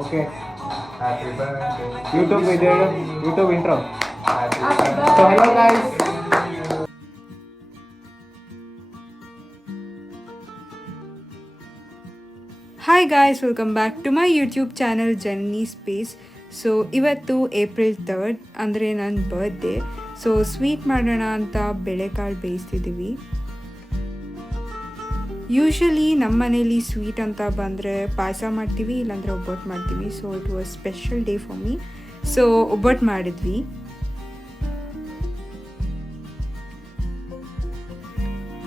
Okay. Happy birthday. YouTube video, YouTube intro. So hello guys. Hi guys, welcome back to my YouTube channel Janani Space. So ಇವತ್ತು April 3rd ಅಂದರೆ ನನ್ನ birthday. So sweet ಮಾಡೋಣ ಅಂತ ಬೇಳೆಕಾಳು ಬೇಯಿಸ್ತಿದ್ದೀವಿ. Usually ನಮ್ಮ ಮನೇಲಿ sweet ಅಂತ ಬಂದರೆ ಪಾಯಸ ಮಾಡ್ತೀವಿ, ಇಲ್ಲಾಂದರೆ ಒಬ್ಬಟ್ಟು ಮಾಡ್ತೀವಿ. So it was special day for me. So ಒಬ್ಬಟ್ಟು ಮಾಡಿದ್ವಿ.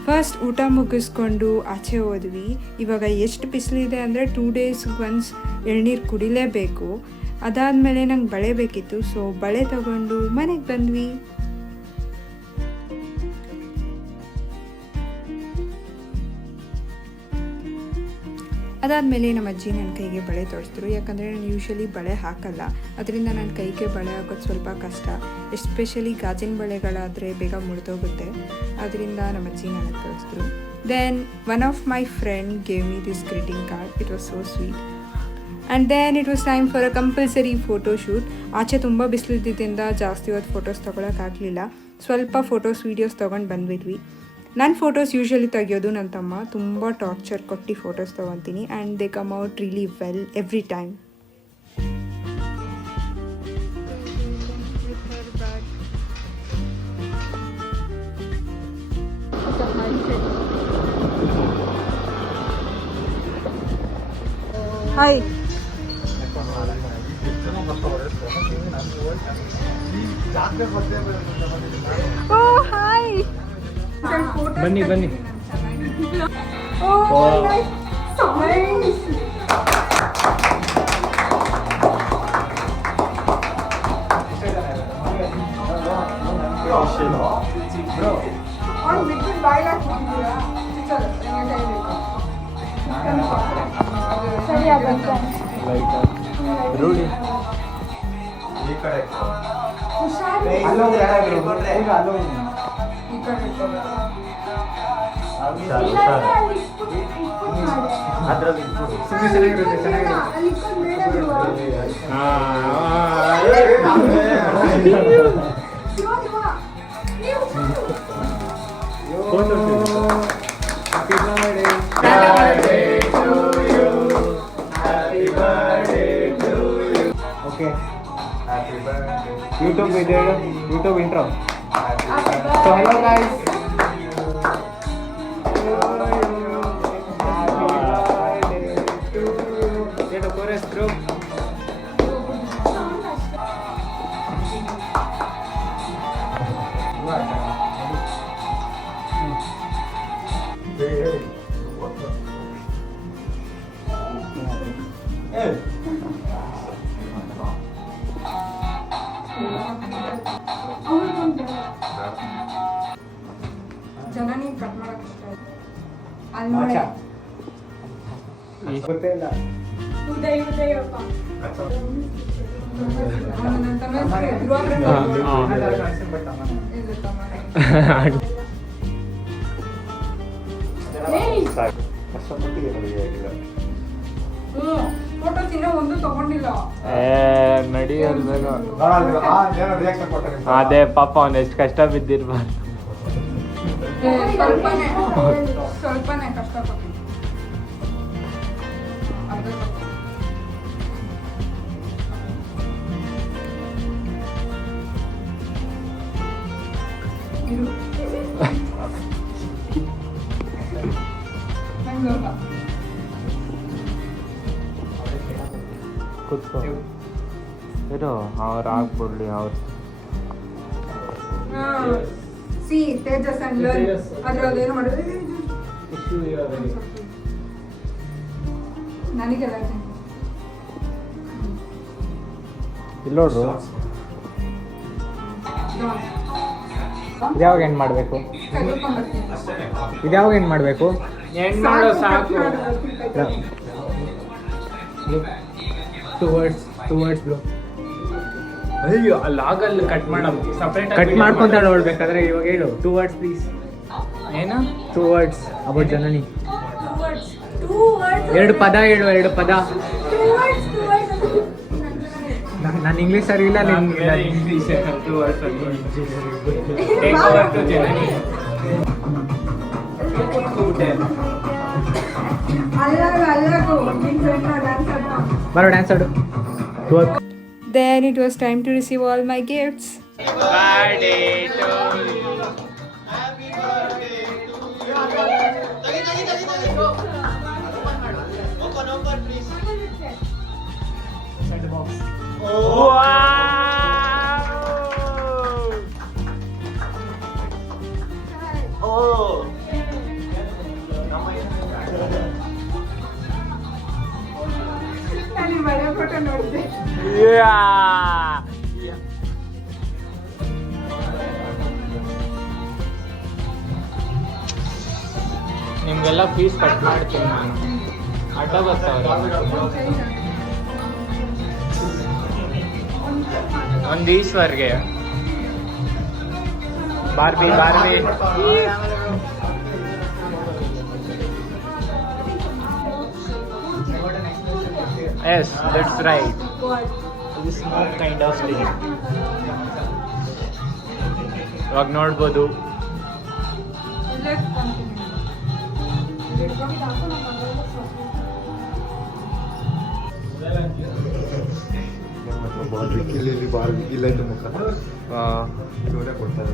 ಫಸ್ಟ್ ಊಟ ಮುಗಿಸ್ಕೊಂಡು ಆಚೆ ಹೋದ್ವಿ. ಇವಾಗ ಎಷ್ಟು ಬಿಸಿಲಿದೆ ಅಂದರೆ 2 days ಒನ್ಸ್ ಎಳ್ನೀರು ಕುಡಿಲೇಬೇಕು. ಅದಾದಮೇಲೆ ನಂಗೆ ಬಳೆ ಬೇಕಿತ್ತು. ಸೊ ಬಳೆ ತಗೊಂಡು ಮನೆಗೆ ಬಂದ್ವಿ. ಅದಾದಮೇಲೆ ನಮ್ಮ ಅಜ್ಜಿ ನನ್ನ ಕೈಗೆ ಬಳೆ ತೋರಿಸಿದ್ರು. ಯಾಕಂದರೆ ನಾನು ಯೂಶ್ವಲಿ ಬಳೆ ಹಾಕಲ್ಲ, ಅದರಿಂದ ನನ್ನ ಕೈಗೆ ಬಳೆ ಹಾಕೋದು ಸ್ವಲ್ಪ ಕಷ್ಟ. ಎಸ್ಪೆಷಲಿ ಗಾಜಿನ ಬಳೆಗಳಾದರೆ ಬೇಗ ಮುರಿದೋಗುತ್ತೆ. ಅದರಿಂದ ನಮ್ಮ ಅಜ್ಜಿ ನನಗೆ ತೋರಿಸಿದ್ರು. Then one of my friend gave me this greeting card. It was so sweet. And then it was time for a compulsory photo shoot. ಆಚೆ ತುಂಬ ಬಿಸಿಲಿದ್ದಿದ್ದರಿಂದ ಜಾಸ್ತಿ ಹೊತ್ತು ಫೋಟೋಸ್ ತೊಗೊಳಕ್ಕಾಗಲಿಲ್ಲ. ಸ್ವಲ್ಪ ಫೋಟೋಸ್ ವೀಡಿಯೋಸ್ ತೊಗೊಂಡು ಬಂದ್ಬಿಟ್ವಿ. ನನ್ನ ಫೋಟೋಸ್ ಯೂಶ್ವಲಿ ತೆಗಿಯೋದು ನನ್ನ ತಮ್ಮ. ತುಂಬ ಟಾರ್ಚರ್ ಕೊಟ್ಟು ಫೋಟೋಸ್ ತೊಗೊತೀನಿ and they come out really well every time. Hi. Oh hi. ಬನ್ನಿ ಬನ್ನಿ. ರೂಢಿ ಈ ಕಡೆ YouTube video, YouTube intro. So hello guys. Get a chorus group. Janani cut ಮಾಡಕ್ಕೆ ಇಷ್ಟ ಆಯ್ತು. ಅಲ್ಲಿ ನೋಡಿ ಗೊತ್ತೇ ಇಲ್ಲ. ಉದಯಪ್ಪ ನನ್ನ ತಮ್ಮ ಫೋಟೋ ತಿನ್ನ ಒಂದು ತಗೊಂಡಿಲ್ಲ. ನಡಿಯಲ್ಬೇಕ. ಅದೇ ಪಾಪ ಅವ್ನು ಎಷ್ಟು ಕಷ್ಟ ಬಿದ್ದಿರ್ಬಾರ್ದು. ಸ್ವಲ್ಪನೇ ಕಷ್ಟಪಟ್ಟು ಕೂತ್ಕೋ ಇರು, ಅವ್ರು ಆಗ್ಬಿಡ್ಲಿ. ಅವ್ರು ಸಿ ತೇಜಸ್ ಅಂಡ್ ಲರ್ನ್ ಅದ್ರಲ್ಲಿ ಏನು ಮಾಡಿದ್ರೆ ನನಗೆಲ್ಲ ಇಲ್ಲೋಡ್ರು. ಇದ್ಯಾವಾಗ ಏನು ಮಾಡಬೇಕು? ಇದ್ಯಾವಾಗ ಏನು ಮಾಡಬೇಕು? ಎಂಡ್ ಮಾಡೋ ಸಾಕು. Two words bro. ಅಯ್ಯೋ ಅಲ್ಲಿ ಆಗಲ್ಲ. ಕಟ್ ಮಾಡಮ್ ಸಪ್ರೇಟ್ ಕಟ್ ಮಾಡ್ಕೊಂತ ನೋಡ್ಬೇಕಾದ್ರೆ ಇವಾಗ ಹೇಳು 2 words ಪ್ಲೀಸ್. ಏನು 2 words ಅಬೌಟ್ ಜನನಿ. 2 ಪದ ಹೇಳು, 2 ಪದ. ನಾನು ಇಂಗ್ಲೀಷ್ ಸರಿ ಇಲ್ಲ English two words take over to Janani ಬರೋ ಡ್ಯಾನ್ಸ್ ಆಡು Then it was time to receive all my gifts. ನಿಮ್ಗೆಲ್ಲ ಫೀಸ್ ಕಟ್ ಮಾಡ್ತೀನಿ ನಾನು ಅಡ್ಡ ಬರ್ತಾವ್ರೆ ಒಂದು ಈಶ್ವರ್ಗೆ Barbie yes that's right this kind of thing ಇವಾಗ ನೋಡ್ಬೋದು ಇಲ್ಲೈತೆ ಮುಖ ಇವರೇ ಕೊಡ್ತಾರೆ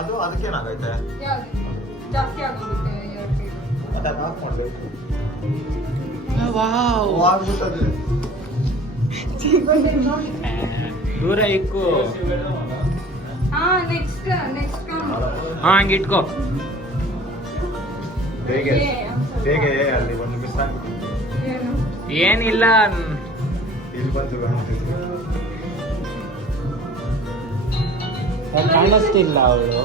ಅದು ಅದಕ್ಕೇನಾಗೈತೆ ಜಾಸ್ತಿ ಆಗೋಗುತ್ತೆ ಅದನ್ನ ಆಫ್ ಮಾಡಬೇಕು ವಾವ್ ದೂರ ಇಕ್ಕು ನೆಕ್ಸ್ಟ್ ಹಂಗೆ ಇಟ್ಕೋ ಹೇಗೆ ಅಲ್ಲಿ ಒಂದು ಮಿಸ್ ಆಗ್ಬಿಟ್ಟು ಏನಿಲ್ಲ ಇಲ್ಲಿ ಬಂದು ಕಾಣಿಸ್ತಿಲ್ಲ ಅವಳು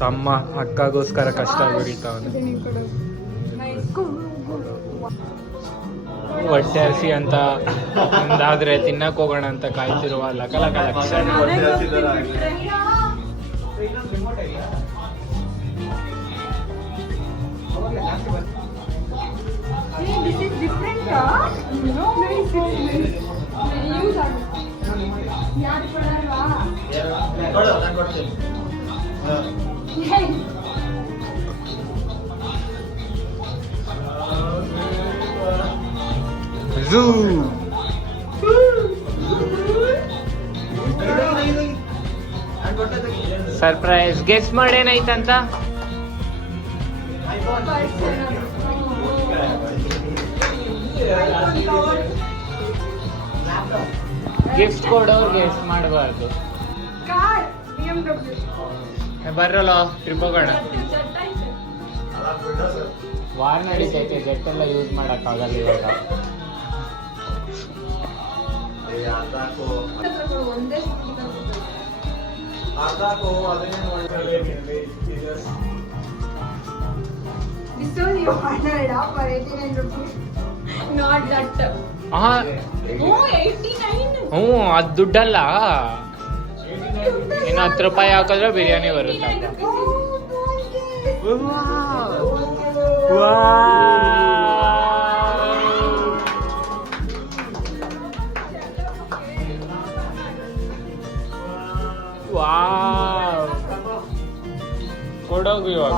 ತಮ್ಮ ಅಕ್ಕಗೋಸ್ಕರ ಕಷ್ಟ ಬರೀತಾವನು ಹೊಟ್ಟೆ ಹಸಿ ಅಂತ ಒಂದಾದ್ರೆ ತಿನ್ನಕ್ ಹೋಗೋಣ ಅಂತ ಕಾಯ್ತಿರುವ ಲಕ lakh This is different, no, very different. Use yaad padalva. ನಾನು ಕೊಡ್ತೀನಿ ಝೂ ಸರ್ಪ್ರೈಸ್ ಗೆಸ್ ಮಾಡೇನಾಯ್ತಂತ ಗಿಫ್ಟ್ ಕೊಡೋರು ಗೆಸ್ ಮಾಡಬಾರ್ದು Car, BMW. ಬರಲ್ಲ ಟ್ರಿಪ್ ಹೋಗೋಣ ವಾರ್ ನಡೀತೈತೆ ಜೆಟ್ ಎಲ್ಲ ಯೂಸ್ ಮಾಡಕ್ಕಾಗಲ್ಲ ಇವಾಗ ಒಂದೇ This one you ordered for 89 rupees. Not that. ಹಾ Oh, 89. ಹ್ಞೂ ಅದು ದುಡ್ಡಲ್ಲ ಇನ್ನು 10 ರೂಪಾಯಿ ಹಾಕಿದ್ರೆ ಬಿರಿಯಾನಿ ಬರುತ್ತೆ ವಾವ್ ಕೊಡೋಗು ಇವಾಗ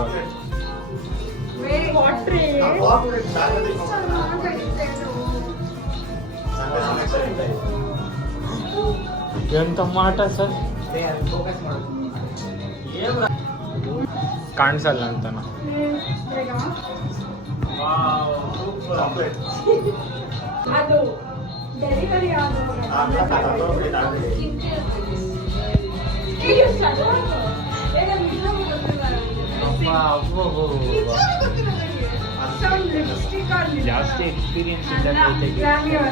ಎಂತ ಮಾಟ ಸರ್ ಕಾಣಿಸಲ್ಲ ಅಂತನ ಅದು ಡೆಲಿವರಿ ಜಾಸ್ತಿ ಎಕ್ಸ್ಪೀರಿಯನ್ಸ್ ಇದ್ದಂಗೆ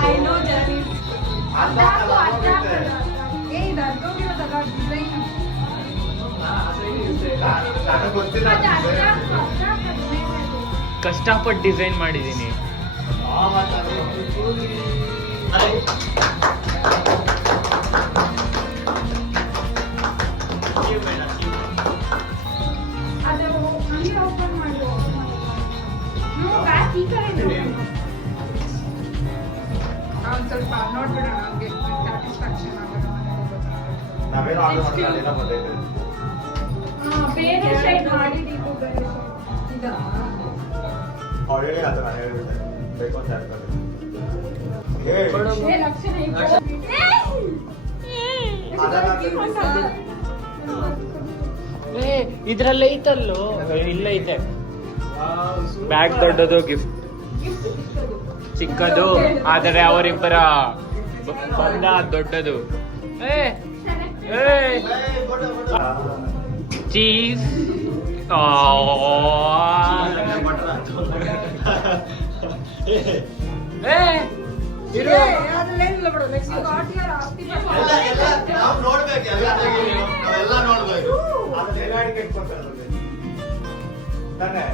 I know that is. Hey, that's going to be design. ಕಷ್ಟಪಟ್ಟು ಡಿಸೈನ್ ಮಾಡಿದ್ದೀನಿ ಆರ್ಡರ್ ಮಾಡ್ತಾರೆ ಎಲ್ಲ ಬಂದೈತೆ. ಬೇರೆ ಸೈಡ್ ಮಾಡಿದ್ದು ಬೇರೆ ಇದಾ ಅವ್ರು ಹೇಳಿ ಅದು ನಾನು ಹೇಳ್ಬಿಟ್ಟೆ ಬೇಕು ಅಂತ ಹೇಳ್ತಾರೆ. ಲಕ್ಷಣ ಇದ್ರಲ್ಲ ಐತಲ್ಲೋ ಇಲ್ಲ ಐತೆ ಬ್ಯಾಗ್ ದೊಡ್ಡದು ಗಿಫ್ಟ್ ಚಿಕ್ಕದು ಆದರೆ ಅವರಿಬ್ಬರ ಬಂದ ದೊಡ್ಡದು ಚೀಸ್ ಇರು ನಾವು ನೋಡ್ಬೇಕು ನಾವೆಲ್ಲ ನೋಡ್ಬೇಕು ಅದನ್ನೆಲ್ಲ ಅಡಿಕೆ ಇಟ್ಕೊಳ್ತಾರೆ ತಾನೇ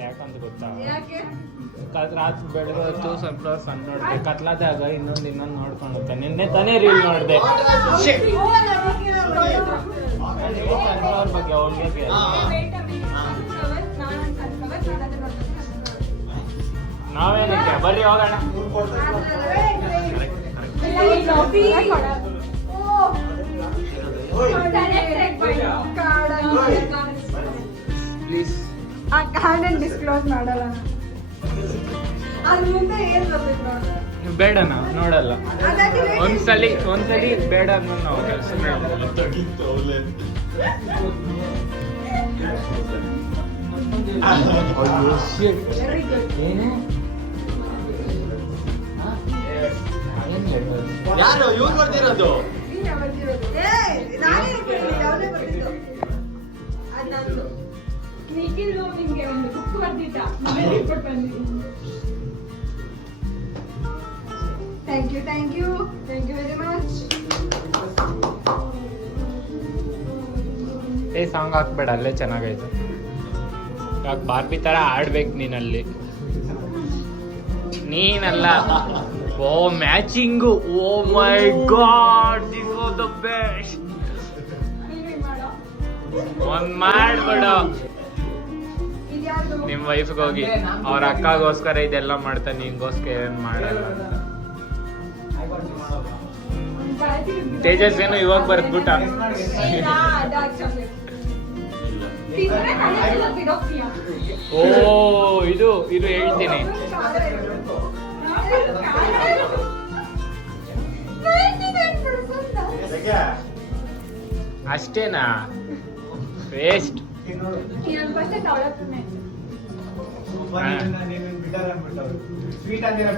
ಯಾಕಂತ ಗೊತ್ತಾ ರಾತ್ರಿ ಬೆಳಗ್ಗೆ ಹೊತ್ತು ಸನ್ಫ್ಲವರ್ ಸನ್ ನೋಡ್ದೆ ಕತ್ಲಾದಾಗ ಇನ್ನೊಂದು ನೋಡ್ಕೊಂಡು ಹೋಗ್ತೆ ನಿನ್ನೆ ತಾನೇ ರೀಲ್ ನೋಡ್ದೆ ಸನ್ಫ್ಲವರ್ ಬಗ್ಗೆ ಹೋಗ್ಬೇಕು ನಾವೇನಕ್ಕೆ ಬರ್ರಿ ಹೋಗೋಣ ಪ್ಲೀಸ್ ಆ ಕಾರ್ಡನ್ ಡಿಸ್ಕ್ಲೋಸ್ ಮಾಡಲ್ಲ ಅದ್ರ ಮುಂದೆ ಏನ್ ಬರ್ತೈತೆ ನೋಡಿ ಬೇಡನ ನೋಡಲ್ಲ ಒಂದ್ಸಲಿ ಬೇಡ ಅನ್ನೋ ನಾವು ಕೆಲಸ ಯಾರು ಇವ್ರು ಬರ್ತಿರೋದು ನಿಖಿಲ್ ನಿಮ್ಗೆ ಒಂದು ಬುಕ್ ಬರ್ದಿದ್ದ ಮನೇಲಿ ಇಟ್ಬಿಟ್ಟು ಬಂದಿದ್ದೀನಿ thank you very much song ಹಾಕ್ಬೇಡ ಅಲ್ಲೇ ಚೆನ್ನಾಗೈತೆ ಇವಾಗ ಬಾರ್ಬಿ ತರ ಆಡ್ಬೇಕು ನೀನಲ್ಲ oh matching oh my god this was the best ಒಂದ್ ಮಾಡ್ಬೇಡ ನಿಮ್ ವೈಫ್ಗೆ ಹೋಗಿ ಅವ್ರ ಅಕ್ಕಗೋಸ್ಕರ ಇದೆಲ್ಲ ಮಾಡ್ತಾನೆ ನಿಂಗೋಸ್ಕರ ಏನ್ ಮಾಡಲ್ಲ ತೇಜಸ್ ಏನು ಇವಾಗ ಬರ್ದ್ಬಿಟ್ಟ ಓ ಇದು ಹೇಳ್ತೀನಿ ಅಷ್ಟೇನಾ ವೇಸ್ಟ್ ಸ್ವೀಟ್ ಅಂದಿರ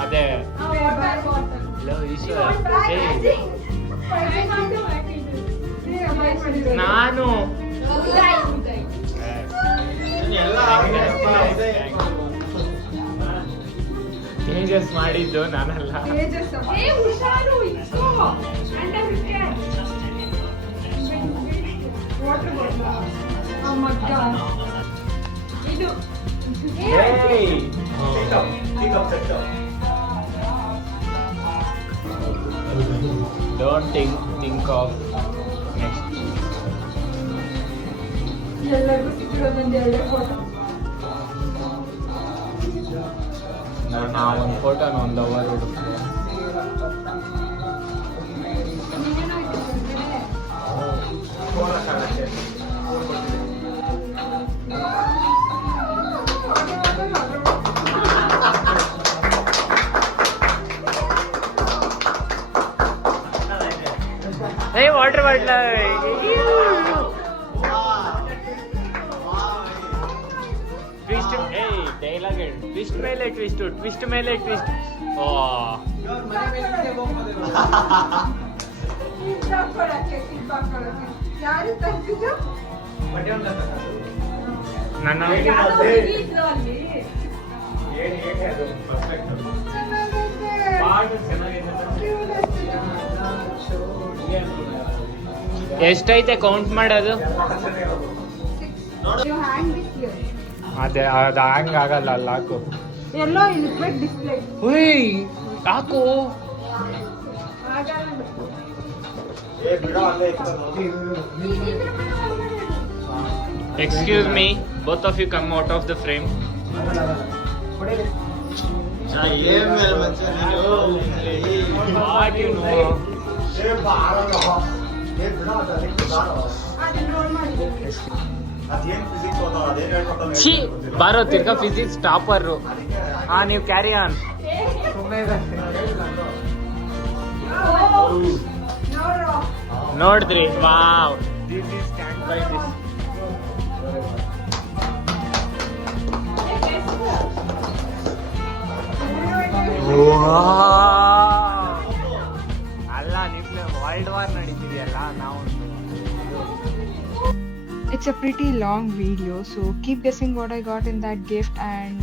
ಅದೇ ನಾನು ತೇಜಸ್ ಮಾಡಿದ್ದು ನಾನಲ್ಲ ಡೋಂಟ್ ಥಿಂಕ್ ಆಫ್ ನೆಕ್ಸ್ಟ್ ಎಲ್ಲರಿಗೂ ಸಿಕ್ಕಿರೋದೊಂದು 2 ಫೋಟೋ ನಾನು ಒಂದು ಫೋಟೋನ 1 hour ಹುಡುಕ್ತೆ Hey, water bottle. Twist. Hey, dialogue. Twist ಮೇಲೆ twist. Twist ಮೇಲೆ twist. Oh. ಯಾರು ತಂದಿದ್ದು ನನ್ನ ಎಷ್ಟೈತೆ ಕೌಂಟ್ ಮಾಡೋದು ಅದೇ ಅದು ಹ್ಯಾಂಗ್ ಆಗಲ್ಲ ಅಲ್ಲ ಹಾಕು ಎಲ್ಲೋ ಇಲ್ಬೇಕು ಡಿಸ್ಪ್ಲೇ ಹುಯ್ ಹಾಕು ಏ ಬಿಡ ಅಲ್ಲೇ ಇತ್ತು. Excuse me, both of you come out of the frame. ಏನ್ ಮೇಲೆ ಮಚ್ಚ ನೀನು? What you know? ಏ ಬಾರಲ್ಲ. ಏ ಬಿಡ ಅದೇ ಬಾರೋ. ಅದೇನ್ ಫಿಸಿಕ್ಸ್ ಓದೋ ಅದೇನ್ ಹೇಳ್ಕೊಡ್ತಾನೆ. ಛೀ ಬಾರೋ ತಿರ್ಗಾ ಫಿಸಿಕ್ಸ್ ಟಾಪರು. ಹಾ ನೀವು ಕ್ಯಾರಿ ಆನ್. ನೋಡಿದ್ರಿ wow this is stand by this. ಅಲ್ಲ ನಿಮ್ಗೆ ವರ್ಲ್ಡ್ ವಾರ್ ನಡೀತಿದೆಯಲ್ಲ ನಾವು It's a pretty long video, so keep guessing what I got in that gift and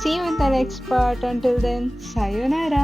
see you in the next part. Until then, sayonara.